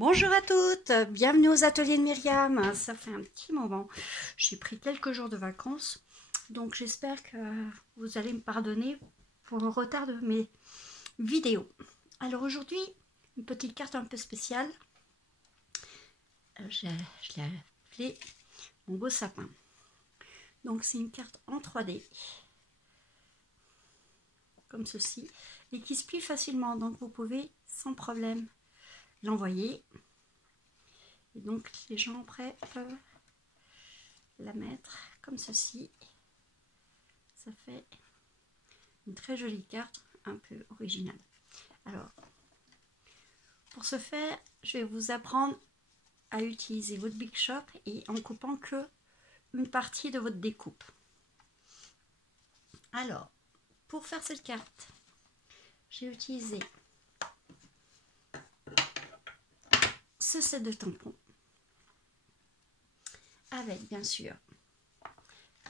Bonjour à toutes, bienvenue aux ateliers de Myriam. Ça fait un petit moment, j'ai pris quelques jours de vacances, donc j'espère que vous allez me pardonner pour le retard de mes vidéos. Alors aujourd'hui, une petite carte un peu spéciale. Je l'ai appelée mon beau sapin. Donc c'est une carte en 3D, comme ceci, et qui se plie facilement, donc vous pouvez sans problème l'envoyer. Et donc les gens après peuvent la mettre comme ceci. Ça fait une très jolie carte, un peu originale. Alors, pour ce faire, je vais vous apprendre à utiliser votre Big Shop et en coupant que une partie de votre découpe. Alors, pour faire cette carte, j'ai utilisé ce set de tampons avec bien sûr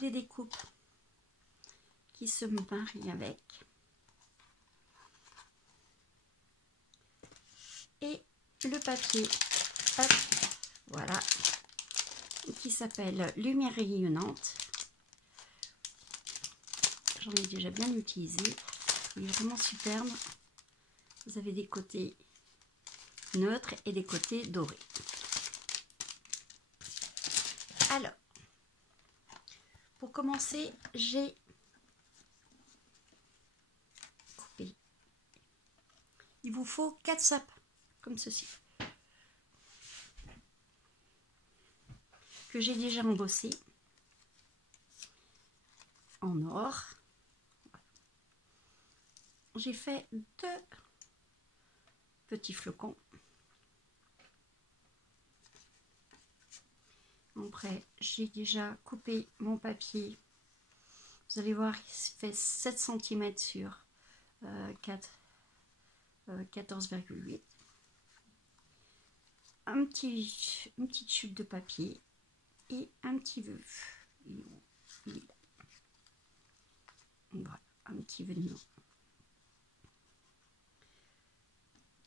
les découpes qui se marient avec et le papier, hop, voilà, qui s'appelle Lumière rayonnante. J'en ai déjà bien utilisé, il est vraiment superbe. Vous avez des côtés neutres et des côtés dorés. Alors, pour commencer, j'ai coupé. Il vous faut 4 sapins, comme ceci, que j'ai déjà embossé en or. J'ai fait 2 petits flocons. Après, j'ai déjà coupé mon papier. Vous allez voir, il fait 7 cm sur 14,8. Une petite chute de papier et un petit vœu. Voilà, un petit veniment.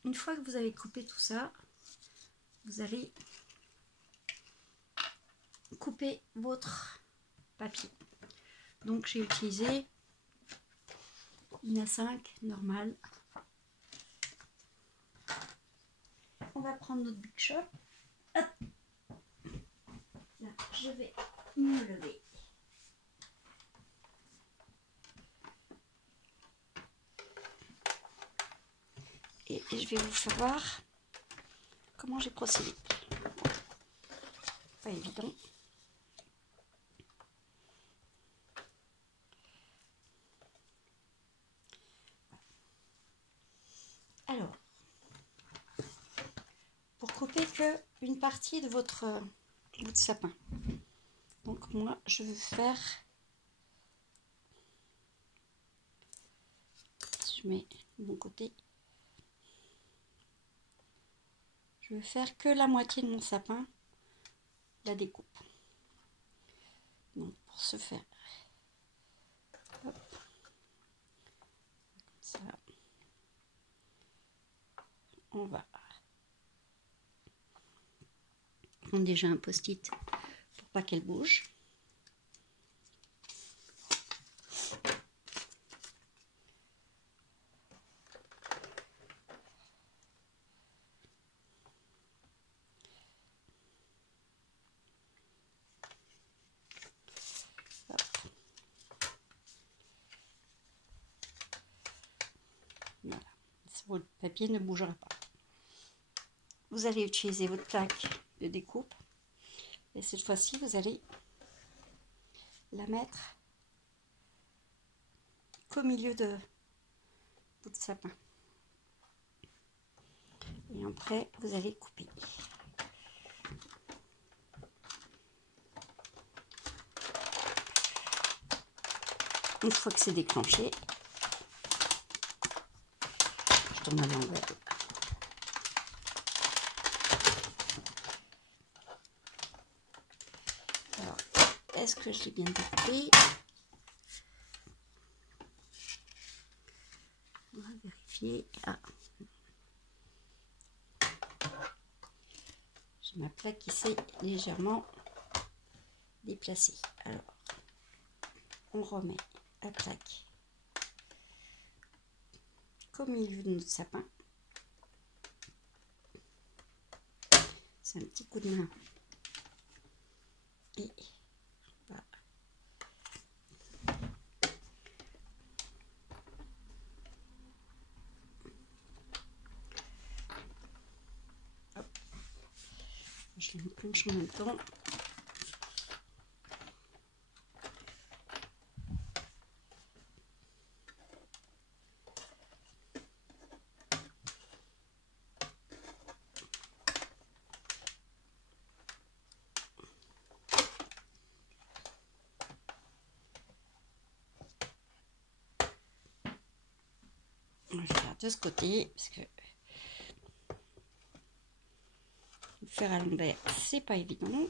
Une fois que vous avez coupé tout ça, vous allez couper votre papier. Donc j'ai utilisé une A5 normale. On va prendre notre Big Shop. Hop. Là, je vais me lever. Et je vais vous faire voir comment j'ai procédé. Pas évident. Alors, pour couper que une partie de votre sapin. Donc moi, je vais faire, je mets de mon côté, je vais faire que la moitié de mon sapin, la découpe. Donc pour ce faire, hop, comme ça, on va prendre déjà un post-it pour pas qu'elle bouge. Voilà, votre papier ne bougera pas. Vous allez utiliser votre plaque de découpe et cette fois-ci vous allez la mettre qu'au milieu de votre sapin et après vous allez couper. Une fois que c'est déclenché, je tourne à l'envers. Alors, est-ce que je l'ai bien découpé? On va vérifier. Ah. J'ai ma plaque qui s'est légèrement déplacée. Alors, on remet la plaque au milieu de notre sapin. C'est un petit coup de main. Et voilà. Hop. Je les planche en même temps. Je vais faire de ce côté parce que le faire à l'envers c'est pas évident.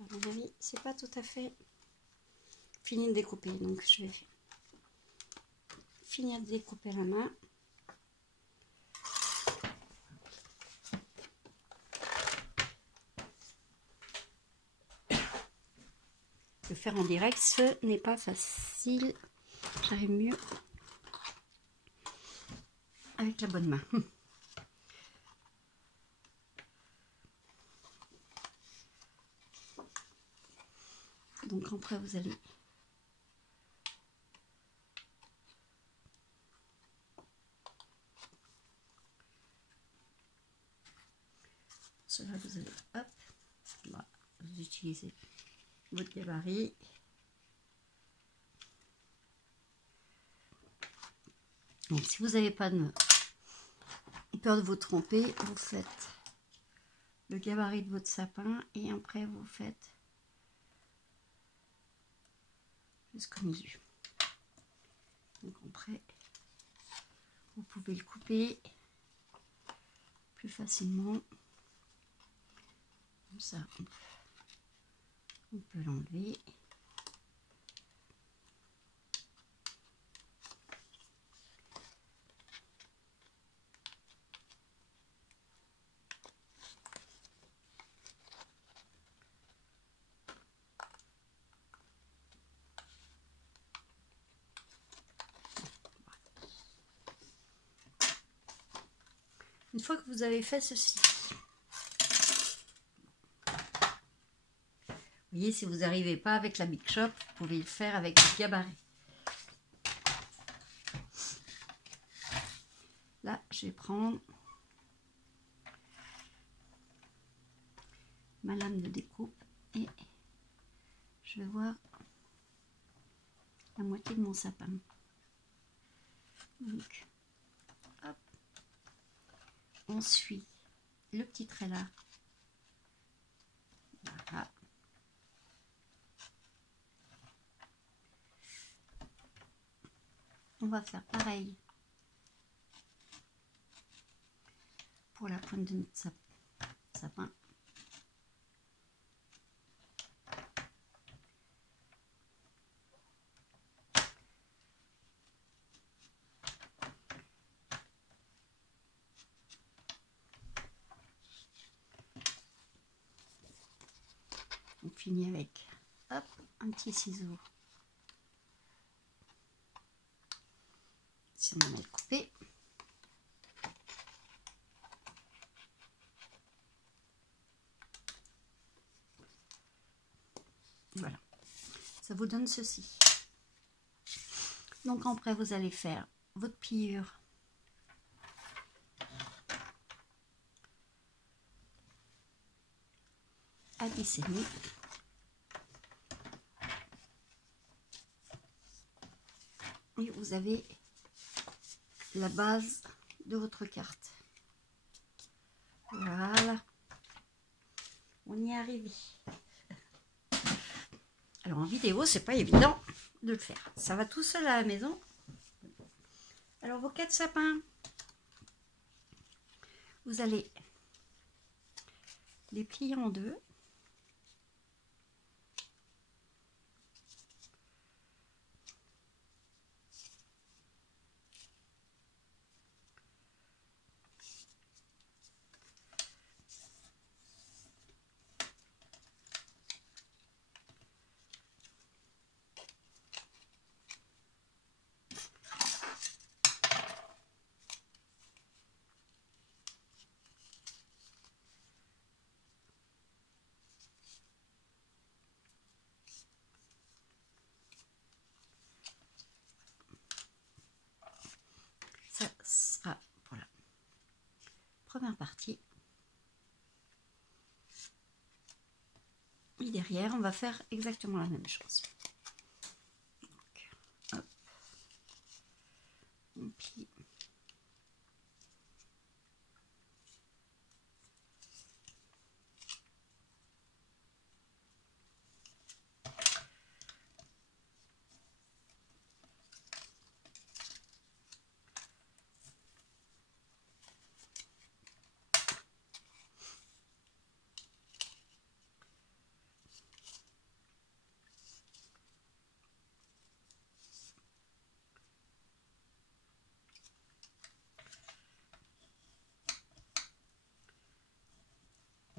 À mon avis, c'est pas tout à fait fini de découper, donc je vais finir de découper la main. Le faire en direct, ce n'est pas facile. J'arrive mieux avec la bonne main. Donc après vous allez cela vous allez hop, voilà, vous utilisez votre gabarit. Donc si vous n'avez pas peur de vous tromper, vous faites le gabarit de votre sapin et après vous faites jusqu'au milieu. Donc après vous pouvez le couper plus facilement comme ça. On peut l'enlever. Une fois que vous avez fait ceci, vous voyez, si vous n'arrivez pas avec la Big Shop, vous pouvez le faire avec le gabarit. Là, je vais prendre ma lame de découpe et je vais voir la moitié de mon sapin. Donc, hop, on suit le petit trait là. Voilà. On va faire pareil pour la pointe de notre sapin. On finit avec hop, un petit ciseau. Si on en a coupé. Voilà, ça vous donne ceci. Donc après vous allez faire votre pliure à desserrer. Et vous avez la base de votre carte. Voilà. On y est arrivé. Alors en vidéo, c'est pas évident de le faire. Ça va tout seul à la maison. Alors vos 4 sapins, vous allez les plier en deux. Ça sera pour la première partie. Et derrière, on va faire exactement la même chose. Donc, hop, on plie.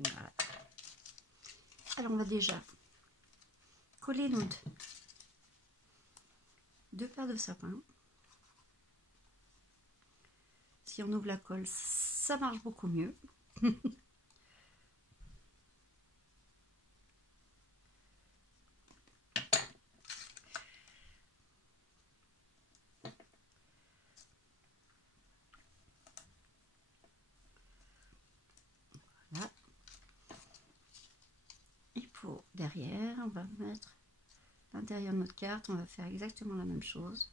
Voilà. Alors on va déjà coller nos deux paires de sapins. Si on ouvre la colle, ça marche beaucoup mieux. Voilà. Et pour derrière, on va mettre l'intérieur de notre carte. On va faire exactement la même chose.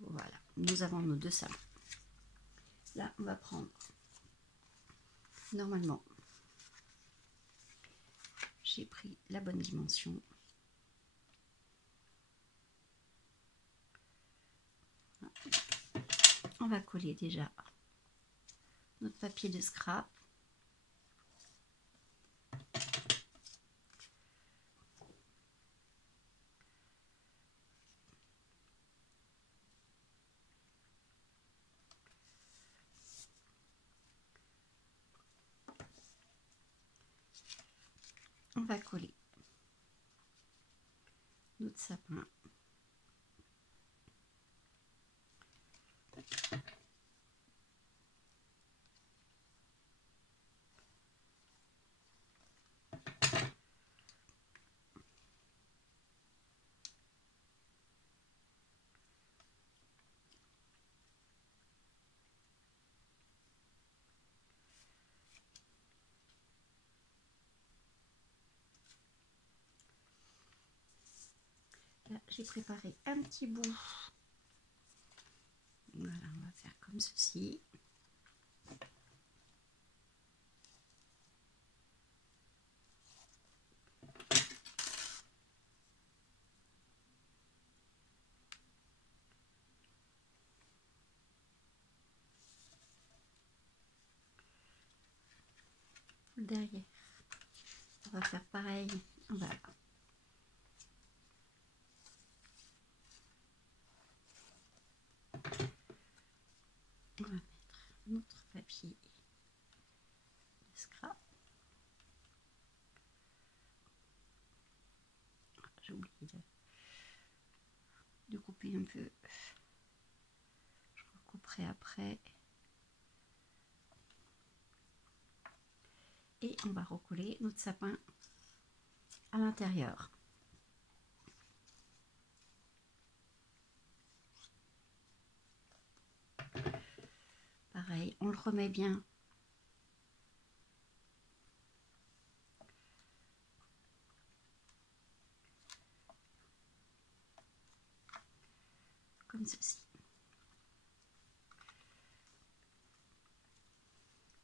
Voilà, nous avons nos deux sapins. Là, on va prendre, normalement, j'ai pris la bonne dimension. On va coller déjà notre papier de scrap. On va coller notre sapin. Là, j'ai préparé un petit bout. Voilà, on va faire comme ceci. Derrière, on va faire pareil. Voilà. On va mettre notre papier de scrap. J'ai oublié de couper un peu. Je recouperai après. Et on va recoller notre sapin à l'intérieur. Pareil, on le remet bien ceci.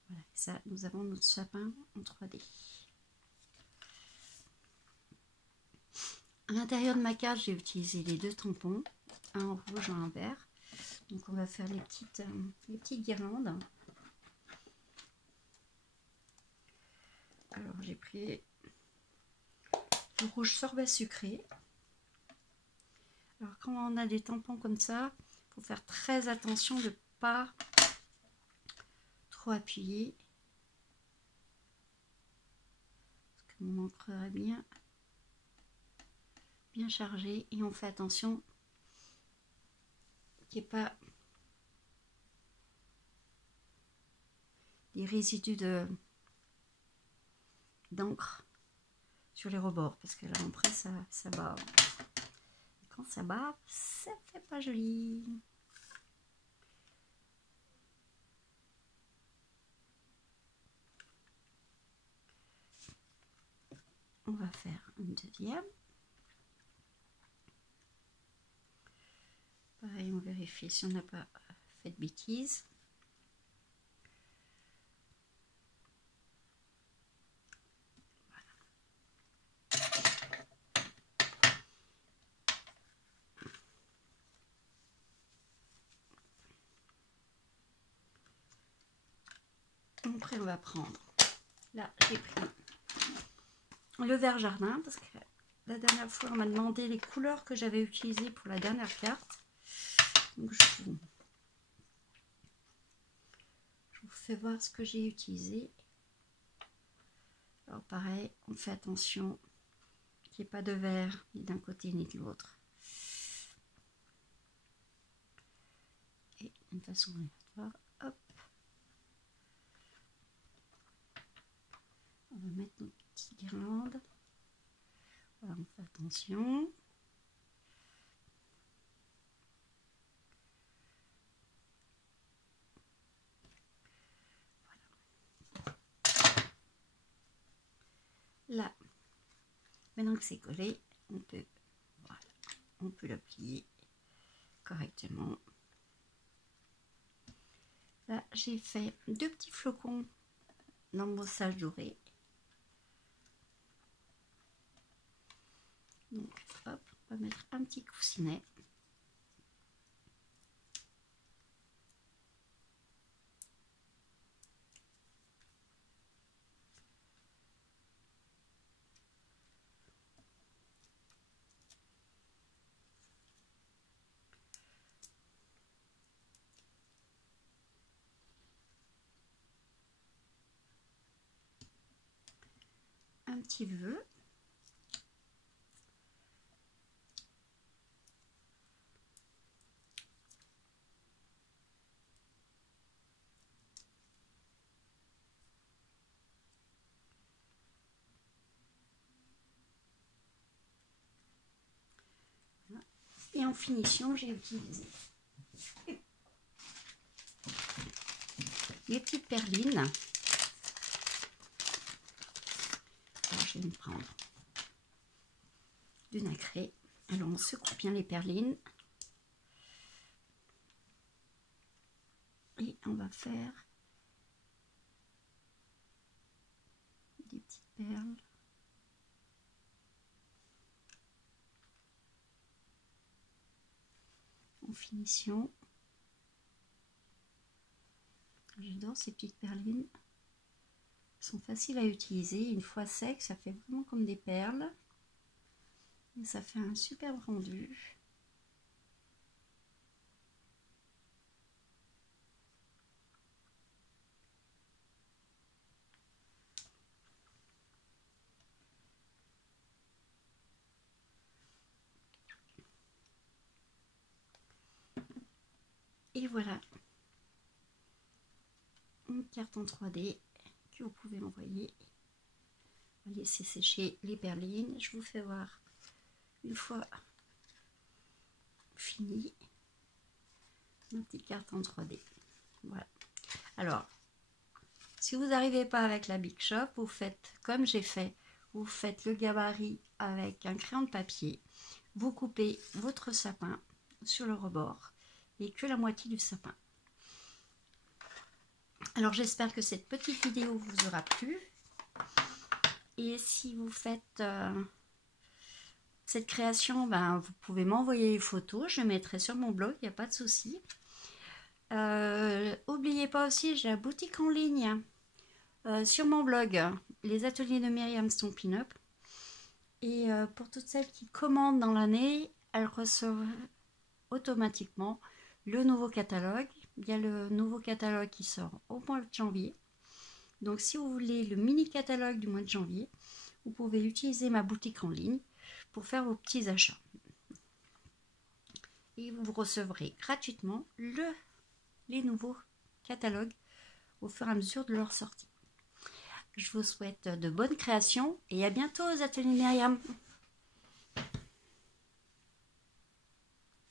Voilà, ça, nous avons notre sapin en 3D. À l'intérieur de ma carte, j'ai utilisé les 2 tampons, un en rouge et un en vert. Donc on va faire les petites guirlandes. Alors j'ai pris le rouge sorbet sucré. Alors quand on a des tampons comme ça, il faut faire très attention de ne pas trop appuyer. Parce que mon encre est bien chargé et on fait attention qu'il n'y ait pas des résidus d'encre sur les rebords, parce que là après ça bave. Et quand ça bave, ça fait pas joli. On va faire une deuxième. Pareil, on vérifie si on n'a pas fait de bêtises. Après, on va prendre. Là, j'ai pris le vert jardin parce que la dernière fois, on m'a demandé les couleurs que j'avais utilisées pour la dernière carte. Donc, je vous fais voir ce que j'ai utilisé. Alors, pareil, on fait attention qu'il n'y ait pas de vert ni d'un côté ni de l'autre. Et d'une façon aléatoire, hop. On va mettre nos petites guirlandes. Voilà, on fait attention. Voilà. Là, maintenant que c'est collé, on peut, voilà, on peut le plier correctement. Là, j'ai fait 2 petits flocons d'embossage doré. Donc, hop, on va mettre un petit coussinet. Un petit vœu. Et en finition, j'ai utilisé les petites perlines. Alors, je vais me prendre du nacré. Alors, on secoue bien les perlines. Et on va faire des petites perles. En finition. J'adore ces petites perlines. Elles sont faciles à utiliser. Une fois sec, ça fait vraiment comme des perles. Et ça fait un superbe rendu. Et voilà. Une carte en 3D que vous pouvez envoyer. On va laisser sécher les perlines. Je vous fais voir une fois fini ma petite carte en 3D. Voilà. Alors, si vous n'arrivez pas avec la Big Shop, vous faites comme j'ai fait. Vous faites le gabarit avec un crayon de papier. Vous coupez votre sapin sur le rebord et que la moitié du sapin. Alors j'espère que cette petite vidéo vous aura plu. Et si vous faites cette création, ben, vous pouvez m'envoyer les photos. Je mettrai sur mon blog, il n'y a pas de souci. N'oubliez pas aussi, j'ai la boutique en ligne sur mon blog, les ateliers de Myriam Stampin' Up. Et pour toutes celles qui commandent dans l'année, elles reçoivent automatiquement le nouveau catalogue. Il y a le nouveau catalogue qui sort au mois de janvier. Donc si vous voulez le mini catalogue du mois de janvier, vous pouvez utiliser ma boutique en ligne pour faire vos petits achats. Et vous recevrez gratuitement les nouveaux catalogues au fur et à mesure de leur sortie. Je vous souhaite de bonnes créations et à bientôt aux ateliers Myriam.